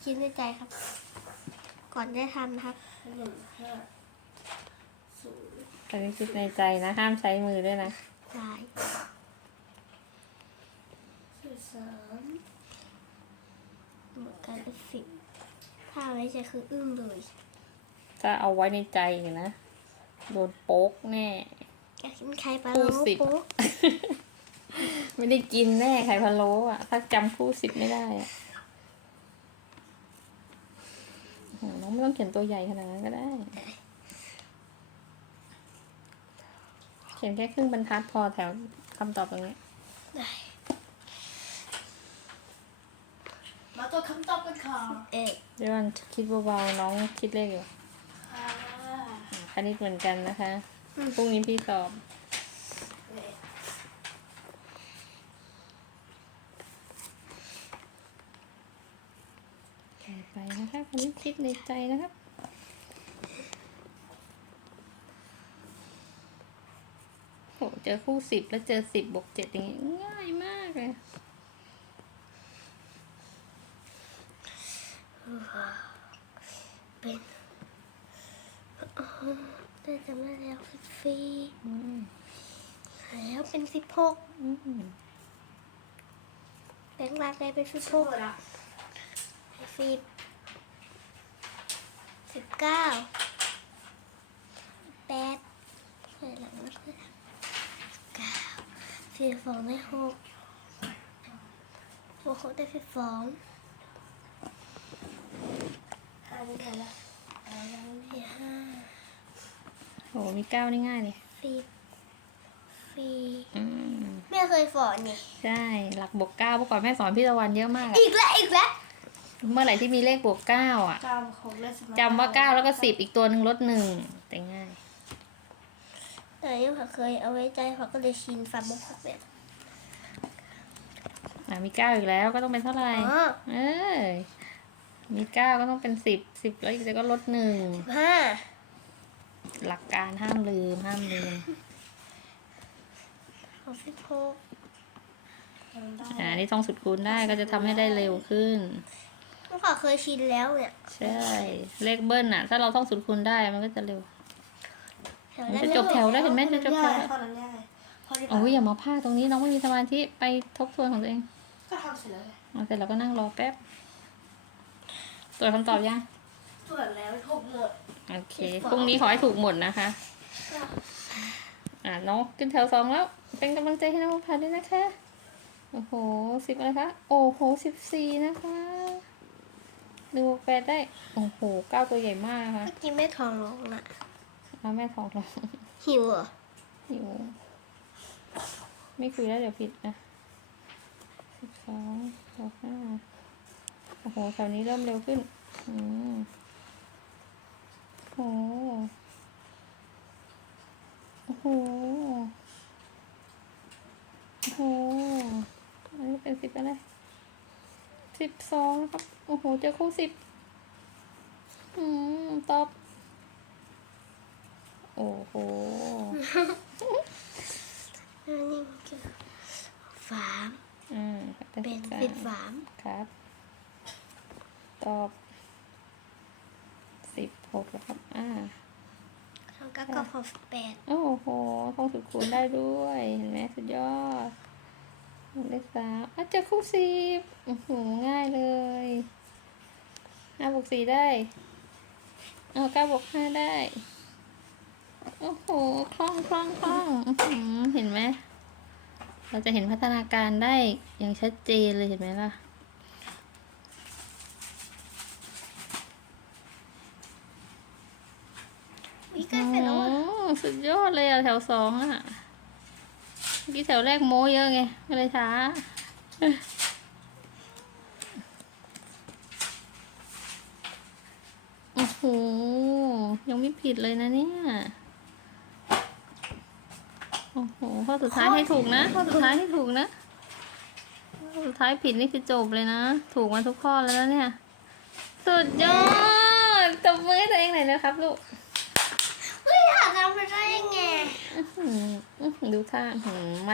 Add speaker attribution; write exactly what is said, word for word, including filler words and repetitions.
Speaker 1: คิดในใจครับ ก่อนได้ทำนะครับหนึ่งห้าศูนย์
Speaker 2: ตอนนี้คิดในใจนะห้ามใช้มือด้วยนะ
Speaker 1: ได้สี่สามหมดกลายเป็นสิบถ้าเอาไว้ใจคืออึ้งเลย
Speaker 2: ถ้าเอาไว้ในใจนะโดนโป๊กแน่
Speaker 1: อยากกินไข่ปลา
Speaker 2: คู่
Speaker 1: โล
Speaker 2: สิบ
Speaker 1: โป๊ก
Speaker 2: ไม่ได้กินแน่ไข่พะโล้อะถ้าจำคู่สิบไม่ได้อะโอ้โหน้องไม่ต้องเขียนตัวใหญ่ขนาดนั้นก็ได้ เขียนแค่ครึ่งบรรทัดพอแถวคำตอบตรงนี้
Speaker 1: ได้
Speaker 3: มาตัวคำตอบกันค่ะ
Speaker 1: เอ็ด
Speaker 2: เดี๋ยวมันคิดเบาๆน้องคิดเลขอยู่
Speaker 3: อ่า
Speaker 2: อ่าคณิตเหมือนกันนะคะพรุ่งนี้พี่สอบไปนะคะคณิตคิดในใจนะครับโหเจอคู่สิบแล้วเจอสิบบวกเจ็ดอย่างงี้ง่ายมากเลย
Speaker 1: เป็นได้จำได้แล้วฟรี
Speaker 2: อืม
Speaker 1: แล้วเป็นสิบหก
Speaker 2: อืม
Speaker 1: แบงค์รักได้เป็นสิบห
Speaker 3: พู
Speaker 1: ก
Speaker 3: ดละ
Speaker 1: สิบสิบเก้าแปดใส่หลังมาเลยเก้าสี่สองได้หกหกหกได้สิบสอง
Speaker 3: ห้านี่ไงละ
Speaker 1: สี่ห้า
Speaker 2: โหมีเก้านี่ง่ายเลย
Speaker 1: สิบสี่
Speaker 2: อืม
Speaker 1: แม่เคยสอนนี่
Speaker 2: ใช่หลักบวกเก้าเมื่อก่อนแม่สอนพี่ตะวันเยอะมากอะ
Speaker 1: อีกแล้วอีกแล้ว
Speaker 2: เมื่อไหร่ที่มีเลขบวกเก้าอ่ะ
Speaker 3: เก้าหกเลขสิบ
Speaker 2: จำว่าเก้าแล้วก็สิบอีกตัวหนึ่งลดหนึ่งแต่ง่าย
Speaker 1: แต่ยังเคยเอาไว้ใจเขาก็เลยชินฟันมุกแบบ
Speaker 2: อ่ะมีเก้าอีกแล้วก็ต้องเป็นเท่าไหร่
Speaker 1: อ๋อ
Speaker 2: เออมีเก้าก็ต้องเป็นสิบสิบแล้วอีกแล้วก็ลดหนึ่ง
Speaker 1: ห้า
Speaker 2: หลักการห้ามลืมห้ามลืม
Speaker 1: หกสิบหก
Speaker 2: อ่านี่ท่องสุดคูณได้ก็จะทำให้ได้เร็วขึ้น
Speaker 1: เมื่อก่อนเคยชินแล้วเนี่ย
Speaker 2: ใช่เลขเบิ้ลอ่ะ ถ้าเราท่องสุดคูณได้มันก็จะเร็ว
Speaker 1: แถว
Speaker 2: มัน
Speaker 1: นั้น
Speaker 2: จะจบแถวได้เห็นไหมจะจบแถว
Speaker 3: เท่านั้นง่ายพอดี
Speaker 2: โอ้ยอย่ามาพลาดตรงนี้น้องไม่มีสมาธิไปทบทวนของตัวเอง
Speaker 3: ก็ทำเสร็จแล้วไง
Speaker 2: เอาเสร็จแล้วก็นั่งรอแป๊บตรวจคำตอบยัง
Speaker 3: ตรวจแล้วถูกหมด
Speaker 2: โอเคพรุ่งนี้ขอให้ถูกหมดนะคะ อ่าน้องขึ้นแถวสองแล้ว เป็นกำลังใจให้น้องพัดด้วยนะคะ โอ้โหสิบอะไรคะ โอ้โหสิบสี่นะคะหนึ่งบวกแปดได้ โอ้โหเก้าตัวใหญ่มากนะคะ
Speaker 1: เมื่อกี้แม่ทองร้องน่ะ
Speaker 2: แล้วแม่ทองเรา
Speaker 1: หิวเหรอ
Speaker 2: หิวไม่คุยแล้วเดี๋ยวผิดนะสิบสองบวกห้าโอ้โหแถวนี้เริ่มเร็วขึ้น อืมโอ้โหโอ้โหโอ้โหอันนี้เป็นสิบอะไรสิบสองนะครับ โอ้โห เจอคู่สิบอืม ตอบ โอ้โห
Speaker 1: อันนี้มันคือฝาม
Speaker 2: อืม
Speaker 1: เป็นสิบฝาม
Speaker 2: ครับ ตอบ สิบหกแล้วครับ อ่า
Speaker 1: แล้วก็ก็พอแปด
Speaker 2: โอ้โหท่องสุดคูณได้ด้วย เห็นไหมสุดยอดเลขสามอ่ะเจอคู่สิบโอ้โหง่ายเลยห้าบวกสี่ได้เอาเก้าบวกห้าได้ โอ้โหคล่องคล่องคล่องอื้อหือเห็นไหม เราจะเห็นพัฒนาการได้อย่างชัดเจนเลยเห็นไหมล่ะ
Speaker 1: วิใกล้เสร็จแล้วอ่ะ
Speaker 2: โอ้สุดยอดเลยอะแถวสองอะเมื่อกี้แถวแรกโม้เยอะไงก็เลยช้า โอ้โห ยังไม่ผิดเลยนะเนี่ย โอ้โห ข้อสุดท้ายให้ถูกนะ ข้อสุดท้ายให้ถูกนะ ข้อสุดท้ายผิดนี่คือจบเลยนะ ถูกมาทุกข้อแล้วนะเนี่ย สุดยอดตบมือให้ตัวเองหน่อยนะครับลูก
Speaker 1: เฮ้ยหาทำไปได้ยังไง
Speaker 2: อื้อหืออื้อหือดูท่าอื้อหือ